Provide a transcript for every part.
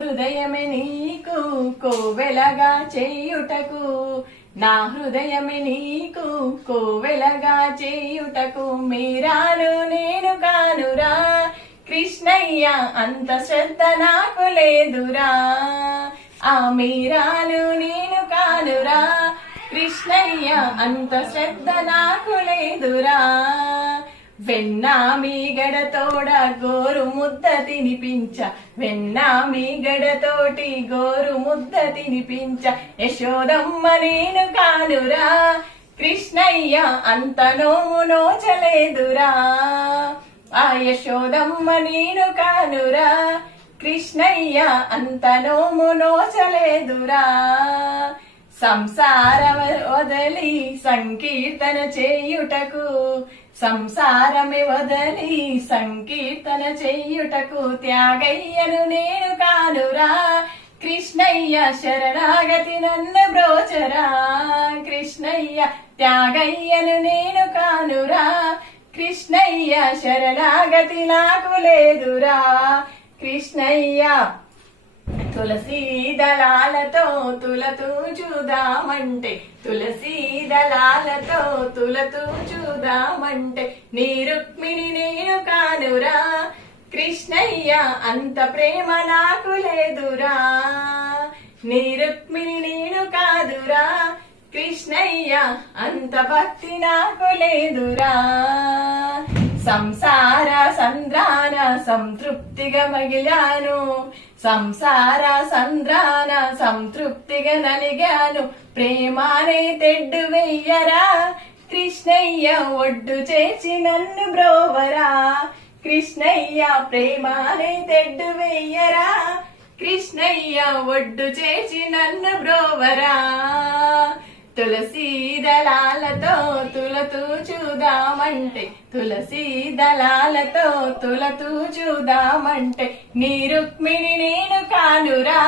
హృదయమే నీకు కోవెలగా చేయుటకు, నా హృదయమే నీకు కోవెలగా చేయుటకు, మీరాను నేను కానురా కృష్ణయ్య అంత శ్రద్ధ నాకు లేదురా. ఆ మీరాను నేను కానురా కృష్ణయ్య అంత శ్రద్ధ నాకు లేదురా. వెన్నా మీగడతోడ గోరు ముద్ద తినిపించ, వెన్నా మీగడతోటి గోరు ముద్ద తినిపించ, యశోదమ్మ నేను కానురా కృష్ణయ్య అంత నోము నోచలేదురా. ఆ యశోదమ్మ నేను కానురా కృష్ణయ్య అంత నోము నోచలేదురా. సంసారం వదలి సంకీర్తన చేయుటకు, సంసారమే వదలి సంకీర్తన చేయుటకు, త్యాగయ్యను నేను కానురా కృష్ణయ్య శరణాగతి నన్ను బ్రోచరా. కృష్ణయ్య త్యాగయ్యను నేను కానురా కృష్ణయ్య శరణాగతి నాకు లేదురా. కృష్ణయ్య తులసీ దళాలతో తులతూ చూదామంటే, తులసీ దళాలతో తులతూ చూదామంటే, నీ రుక్మిణి నేను కానురా కృష్ణయ్య అంత ప్రేమ నాకు లేదురా. నీ రుక్మిణి నేను కాదురా కృష్ణయ్య అంత భక్తి నాకు లేదురా. సంసార సంద్రాన సంతృప్తిగా మగిలాను, సంసార సంద్రాన సంతృప్తిగా నలిగాను, ప్రేమానే తెడ్డు వెయ్యరా కృష్ణయ్య ఒడ్డు చేసి నన్ను బ్రోవరా. కృష్ణయ్య ప్రేమానే తెడ్డు వెయ్యరా కృష్ణయ్య ఒడ్డు చేసి నన్ను బ్రోవరా. తులసీ దళాలతో తులతూ చూదామంటే, తులసీ దళాలతో తులతూ చూదామంటే, నీ రుక్మిణి నేను కానురా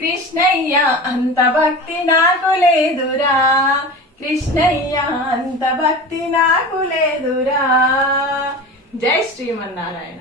కృష్ణయ్య అంత భక్తి నాకు లేదురా. కృష్ణయ్య అంత భక్తి నాకు లేదురా. జై శ్రీమన్నారాయణ.